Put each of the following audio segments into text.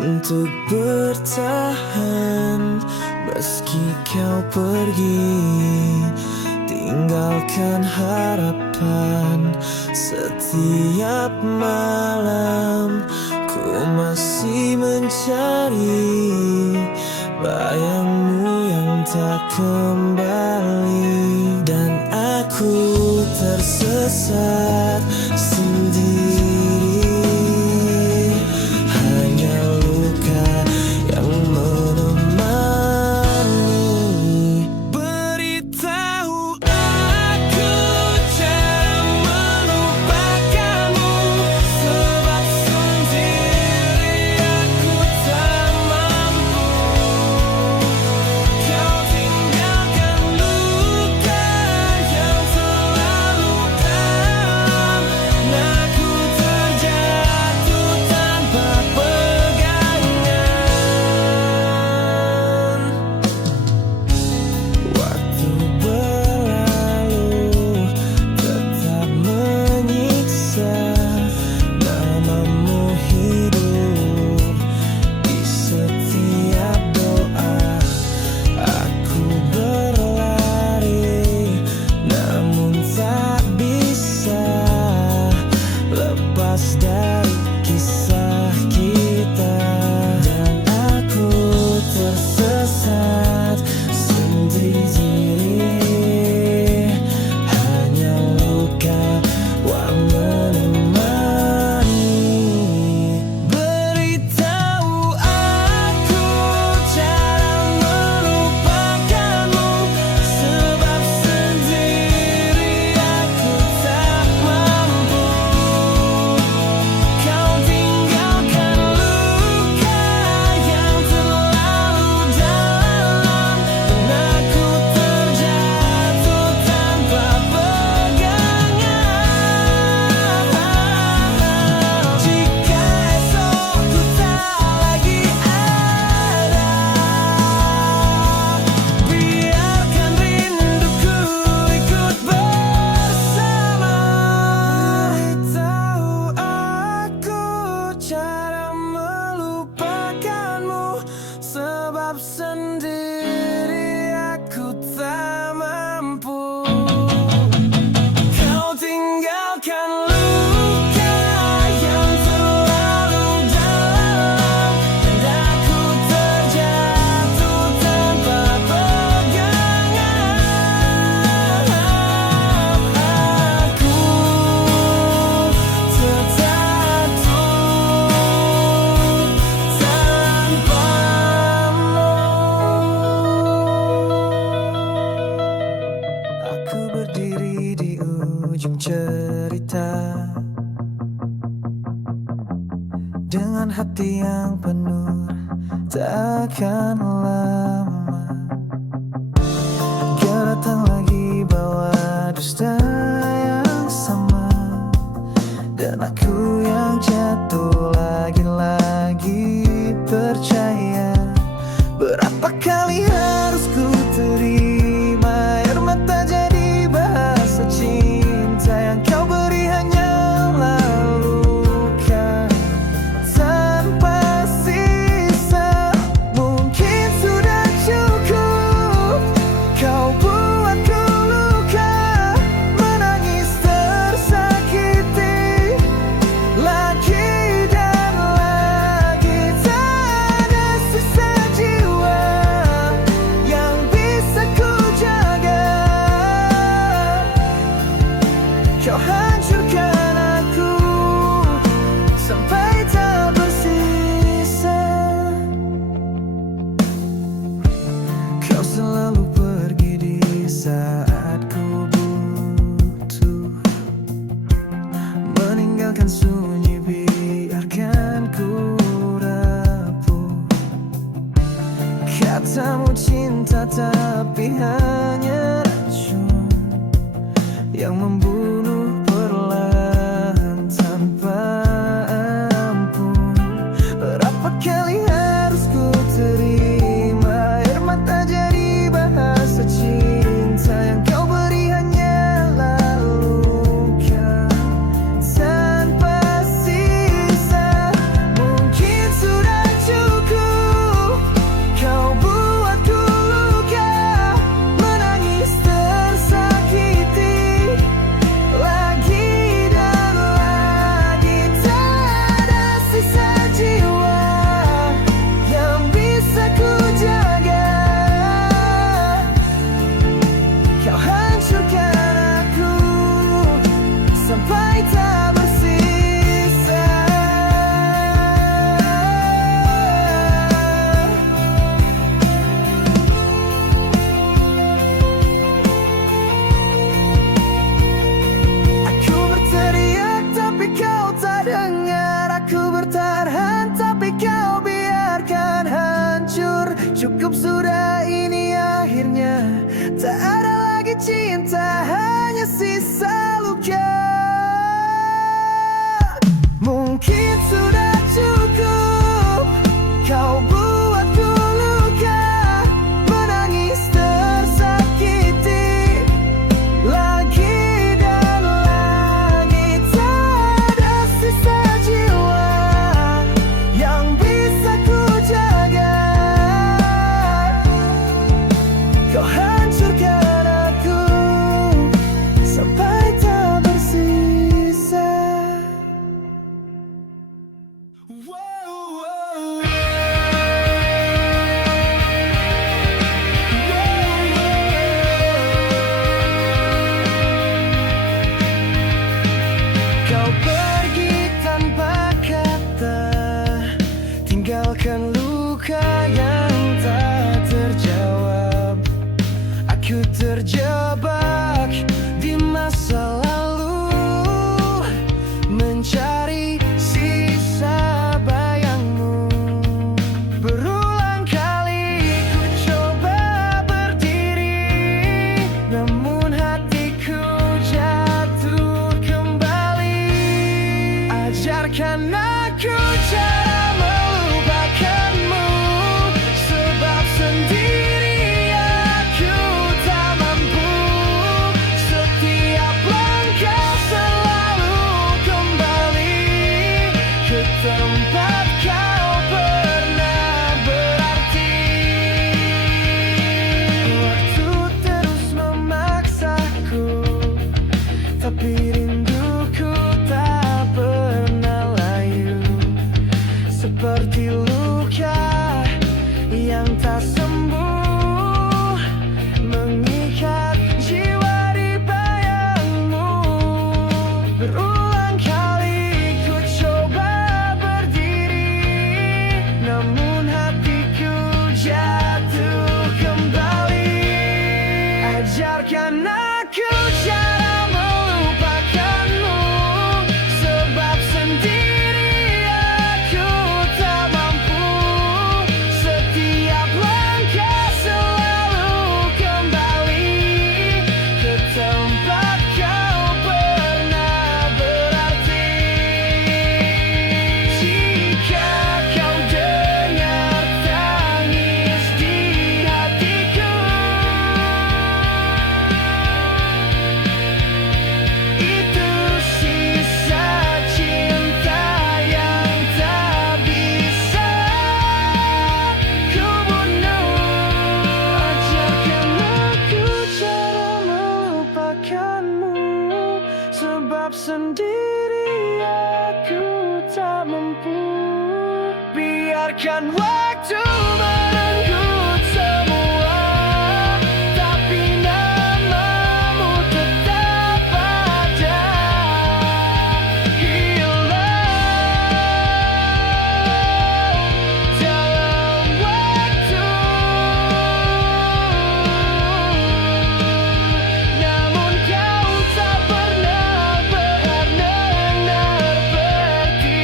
untuk bertahan. Meski kau pergi, tinggalkan harapan. Setiap malam ku masih mencari bayangmu yang tak kembali. Dan aku tersesat sendiri, hanya luka yang menemani. Beritahu aku cara melupakanmu, sebab sendiri aku tak mampu. Kau tinggalkan luka yang terlalu dalam, dan aku terjatuh tanpa pegangan. Waktu berlalu tetap menyiksa, namamu hidup di setiap doa. Aku berlari namun tak bisa lepas dari kisah kita. Dan aku tersesat sendiri, hanya luka yang menemani. Beritahu aku cara melupakanmu, sebab sendiri aku tak mampu. Kau tinggalkan luka yang terlalu dalam, dan aku terjatuh tanpa pegangan. Jika esok ku tak lagi ada, biarkan rinduku ikut bersama. Beritahu aku cara melupakanmu, sebab sendiri aku tak mampu. Kau tinggalkan luka yang terlalu dalam, dan aku terjatuh tanpa pegangan. Aku terjatuh tanpamu. Aku berdiri di ujung cerita, dengan hati yang penuh takkan lama. Kau datang lagi bawa dusta yang sama, dan aku yang jatuh lagi-lagi percaya. Berapa kali harus ku terima air mata jadi bahasa cinta, yang kau beri hanyalah luka tanpa sisa. Mungkin sudah cukup kau buatku luka, menangis tersakiti lagi dan lagi. Tak ada sisa jiwa yang bisa ku jaga. Kau hancurkan aku sampai tak bersisa. Kau selalu pergi di saat ku butuh, meninggalkan sunyi, biarkan ku rapuh. Katamu cinta tapi hanya racun yang membunuh perlahan tanpa ampun. Berapa kali harus ku terima air mata jadi bahasa cinta, yang kau beri hanyalah luka tanpa sisa. Mungkin sudah cukup Cukup sudah ini akhirnya. Tak ada lagi cinta, hanya sisa luka. Mungkin sudah cukup kau buatku luka, menangis tersakiti lagi dan lagi. Tak ada sisa jiwa yang bisa ku jaga. Kau hancurkan aku sampai tak bersisa. Kau pergi tanpa kata, tinggalkan luka yang tak terjawab. Aku terjebak di masa lalu, mencari sisa bayangmu. Berulang kali ku coba berdiri, namun hatiku jatuh kembali. Ajarkan aku cara melupakanmu, sebab sendiri aku tak mampu. Setiap langkah selalu kembali ke tempat kau pernah berarti. Waktu terus memaksaku, tapi rinduku tak pernah layu. Seperti luka yang tak sembuh, mengikat jiwa di bayangmu. Berulang kali ku coba berdiri, namun hatiku jatuh kembali. Ajarkan aku cara melupakanmu, sebab sendiri aku tak mampu. Setiap langkah selalu kembali ke tempat kau pernah berarti. Jika kau dengar tangis di hatiku, itu sisa cinta yang tak bisa ku bunuh. Ajarkan aku cara melupakanmu, sebab sendiri aku tak mampu. Biarkan waktu merenggut semua, tapi namamu tetap ada. Hilang dalam waktu, namun kau tak pernah benar-benar pergi.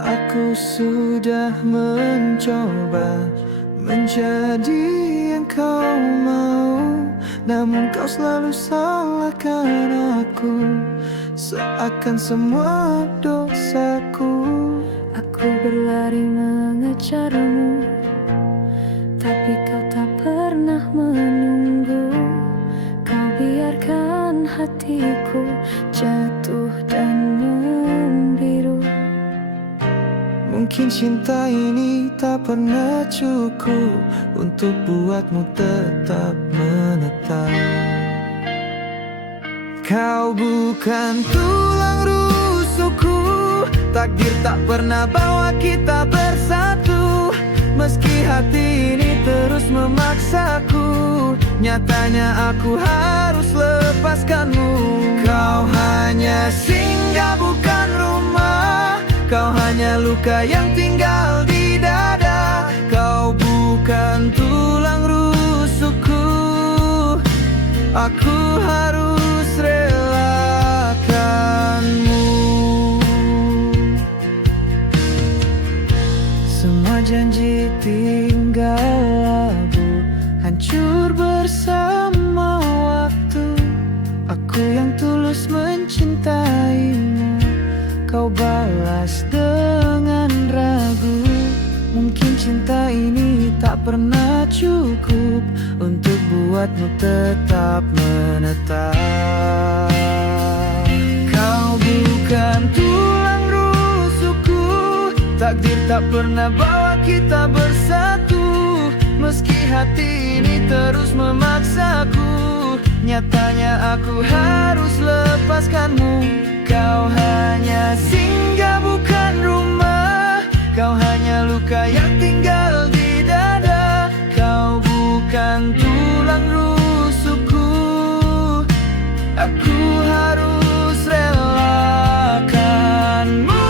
Aku sudah mencoba menjadi yang kau mau, namun kau selalu salahkan aku, seakan semua dosaku. Aku berlari mengejarmu, tapi kau tak pernah menunggu. Kau biarkan hatiku jatuh dan membiru. Mungkin cinta ini tak pernah cukup untuk buatmu tetap menetap. Kau bukan tulang rusukku, takdir tak pernah bawa kita bersatu. Meski hati ini terus memaksaku, nyatanya aku harus lepas. luka yang tinggal di dada. Kau bukan tulang rusukku, aku harus relakanmu. Semua janji tinggal labu, hancur bersama waktu. Aku yang tulus mencintaimu, kau balas dengan ragu. Mungkin cinta ini tak pernah cukup untuk buatmu tetap menetap. Kau bukan tulang rusukku, takdir tak pernah bawa kita bersatu. Meski hati ini terus memaksaku, nyatanya aku harus lepaskanmu. Kau hanya singgah bukan rumah, kau hanya luka yang tinggal di dada. Kau bukan tulang rusukku, aku harus relakanmu.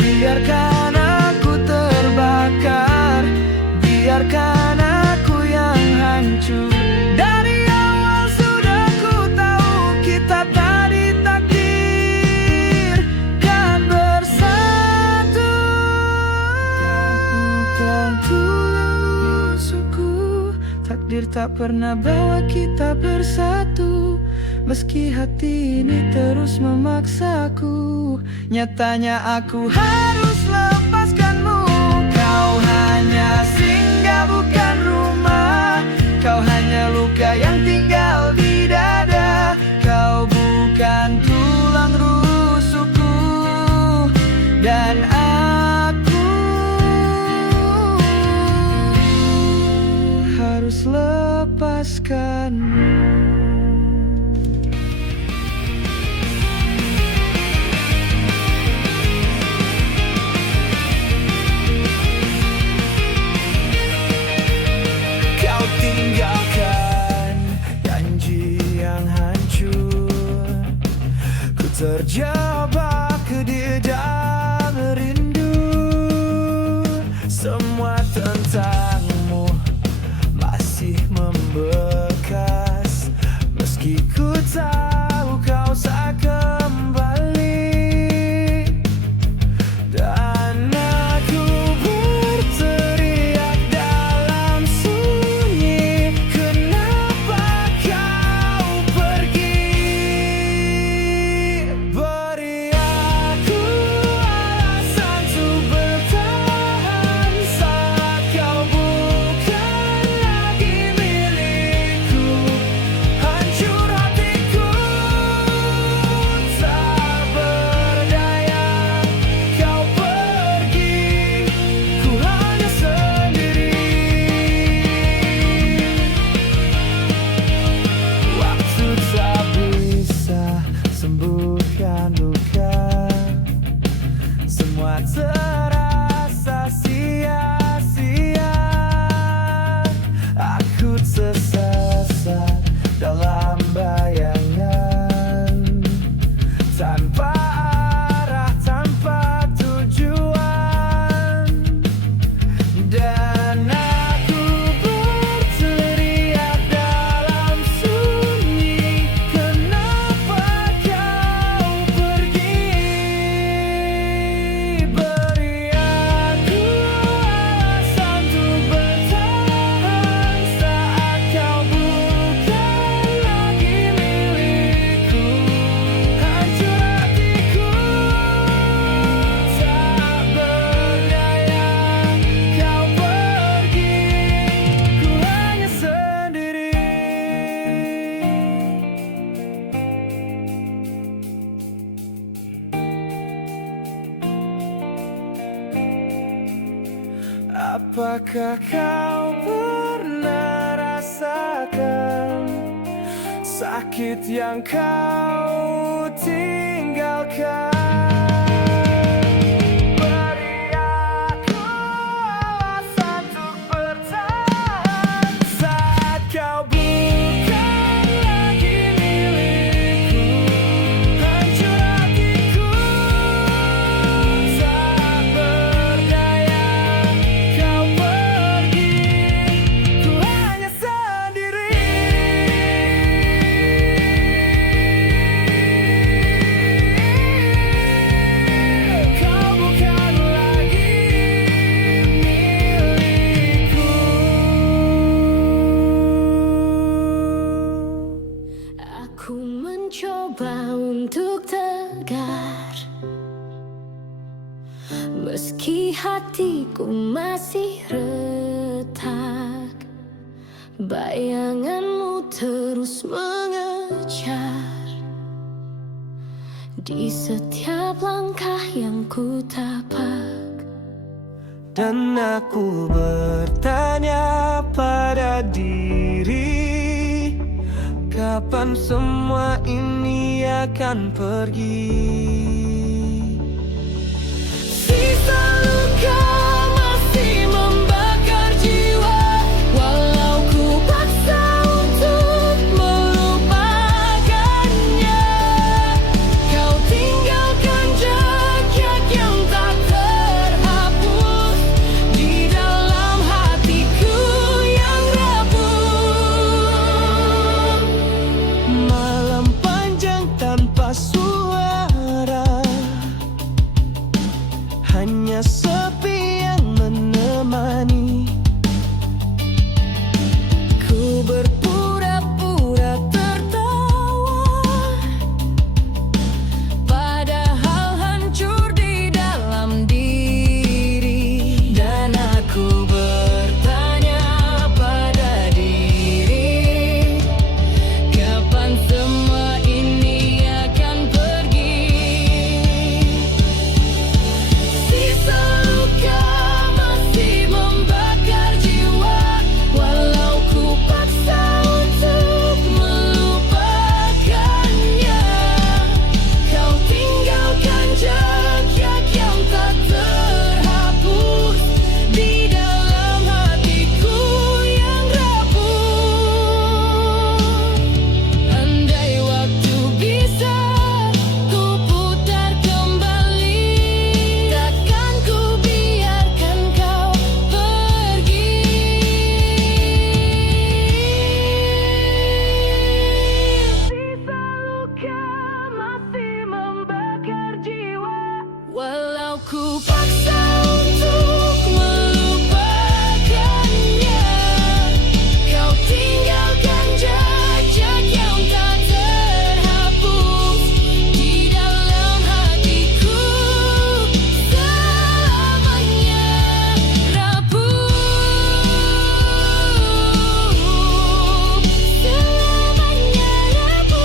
Biarkan aku terbakar, biarkan aku yang hancur. Dari awal sudah ku tahu kita tak ditakdirkan bersatu. Bukan tulang rusukku, takdir tak pernah bawa kita bersatu. Meski hati ini terus memaksaku, nyatanya aku harus lepaskanmu. Kau hanya singgah bukan rumah, kau hanya luka yang tinggal di dada. Kau bukan tulang rusukku, dan aku harus lepaskanmu. Tinggalkan janji yang hancur, ku terjebak di dalam rindu. Semua tentangmu masih membekas, meski ku tahu kau tak kembali. Dan aku berteriak dalam sunyi, kenapa kau pergi? Beri aku alasan untuk bertahan saat kau bukan lagi milikku. Hancur hatiku, tak berdaya, kau pergi, ku hanya sendiri. Waktu tak bisa sembuhkan luka, semua terasa sia-sia. Aku tersesat dalam bayangan, tanpa arah, tanpa tujuan. Dan aku berteriak dalam sunyi, kenapa kau pergi? Beri aku alasan untuk bertahan saat kau bukan lagi milikku. Hancur hatiku, tak berdaya, kau pergi, ku hanya sendiri. Apakah kau pernah rasakan sakit yang kau tinggalkan? Beri aku alasan untuk bertahan saat kau bukan hatiku masih retak, bayanganmu terus mengejar di setiap langkah yang ku tapak. Dan aku bertanya pada diri, kapan semua ini akan pergi? Sisa luka masih membakar jiwa, walau ku paksa untuk melupakannya. Kau tinggalkan jejak yang tak terhapus di dalam hatiku yang rapuh. Malam panjang tanpa suara, hanya sepi yang menemani. Ku berpura-pura tertawa, padahal hancur di dalam diri. Dan aku bertanya pada diri, kapan semua ini akan pergi? Sisa luka masih membakar jiwa, walau ku paksa untuk melupakannya. Kau tinggalkan jejak yang tak terhapus di dalam hatiku yang rapuh. Andai waktu bisa ku putar kembali, takkan ku biarkan kau pergi. Sisa luka masih membakar jiwa, walau ku paksa untuk melupakannya. Kau tinggalkan jejak yang tak terhapus di dalam hatiku, selamanya rapuh, selamanya rapuh,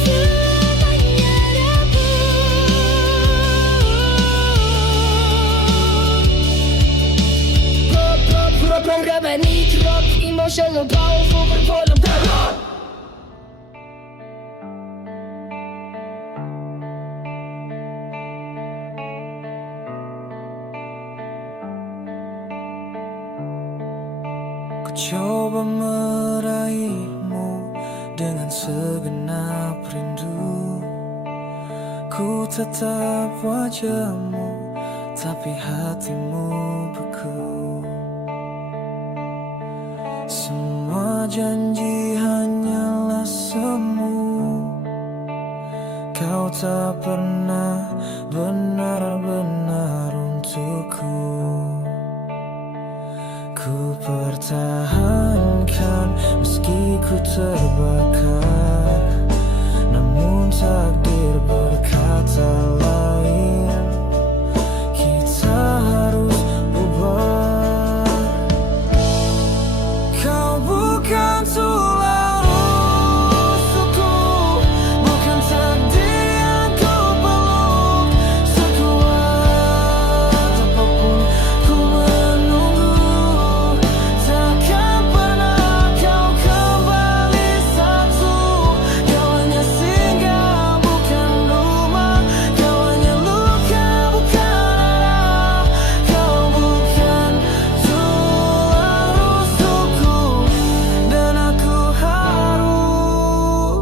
selamanya rapuh. Program and eat rock, emotional, powerful, polar power. Ku coba meraihmu dengan segenap rindu. Ku tetap wajahmu, tapi hatimu beku. Semua janji hanyalah semu. Kau tak pernah benar-benar untukku. Ku pertahankan meski ku terbakar, namun takdir berkata lain. Kita harus bubar. Kau bukan tulang rusukku, bukan takdir yang ku peluk. Sekuat apapun ku menunggu, takkan pernah kau kembali satu. Kau hanya singgah, bukan rumah. Kau hanya luka, bukan arah. Kau bukan tulang rusukku, dan aku harus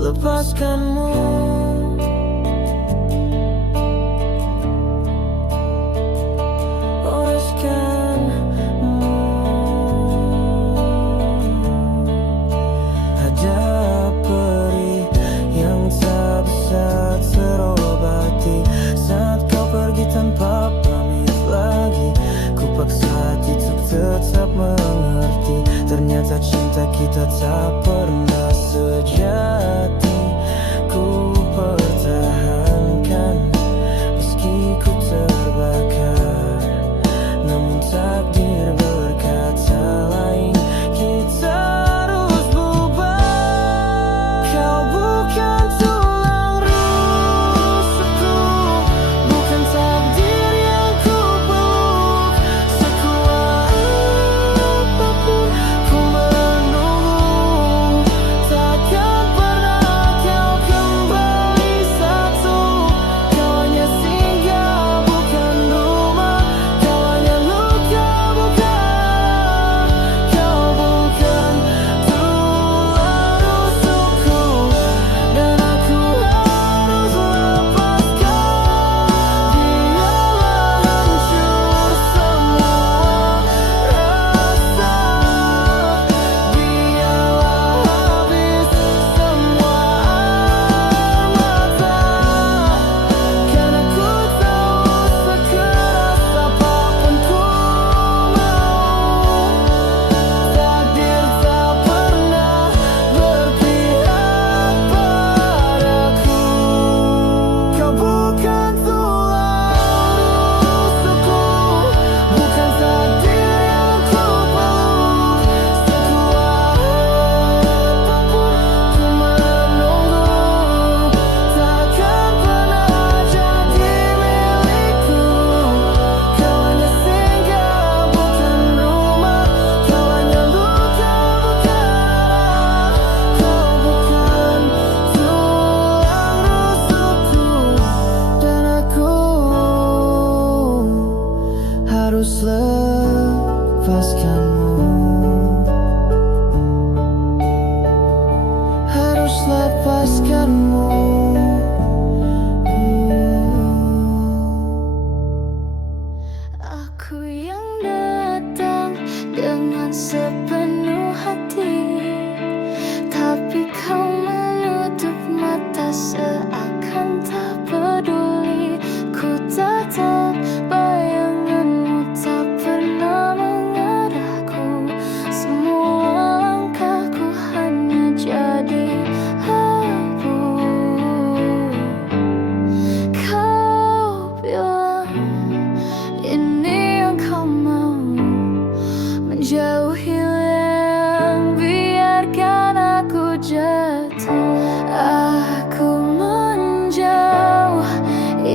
lepaskanmu. Oreskanmu. Ada perih yang tak bisa terobati. Saat kau pergi tanpa pamit lagi, ku paksa hati untuk tetap mengerti. Ternyata cinta kita tak pernah sejati. Ku pertahankan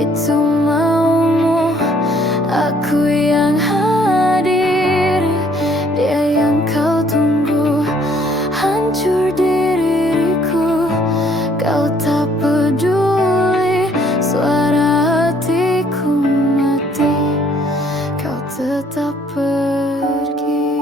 itu maumu. Aku yang hadir, dia yang kau tunggu. Hancur diriku, kau tak peduli. Suara hatiku mati, kau tetap pergi.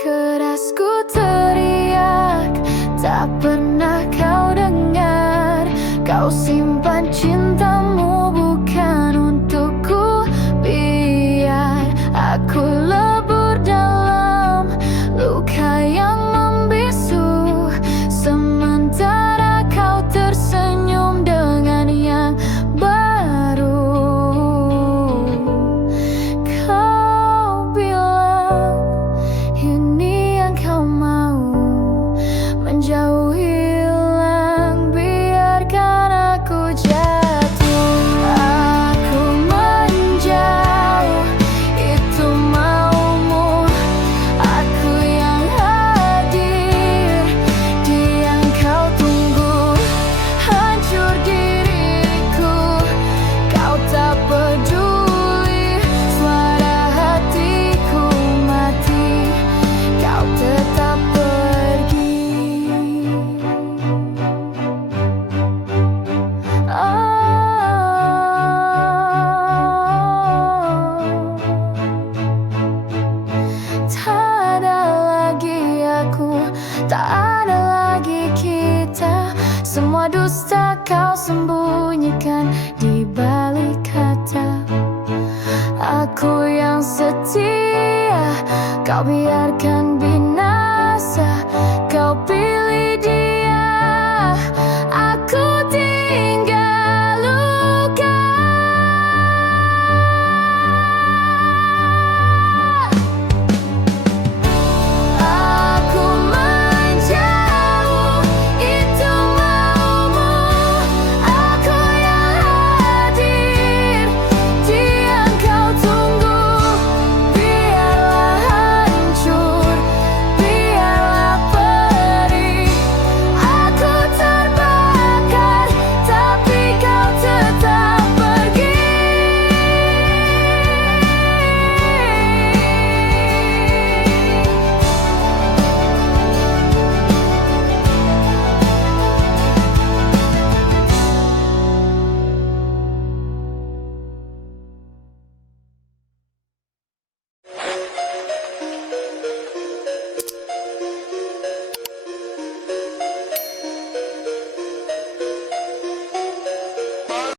Keras ku teriak, tak pernah kau dengar. Kau simpan cintamu bukan untukku. Biar aku lebur dalam luka yang membisu, sementara kau tersenyum dengan yang baru. Kau bilang ini yang kau mau, menjauh hilang, biarkan aku jatuh. Aku menjauh, itu maumu. Aku yang hadir, dia yang kau tunggu. Hancur diriku, kau tak peduli. Suara hatiku mati, kau tetap pergi. Tak ada lagi aku, tak ada lagi kita. Semua dusta kau sembunyikan di balik kata. Aku yang setia, kau biarkan binasa. Kau pilih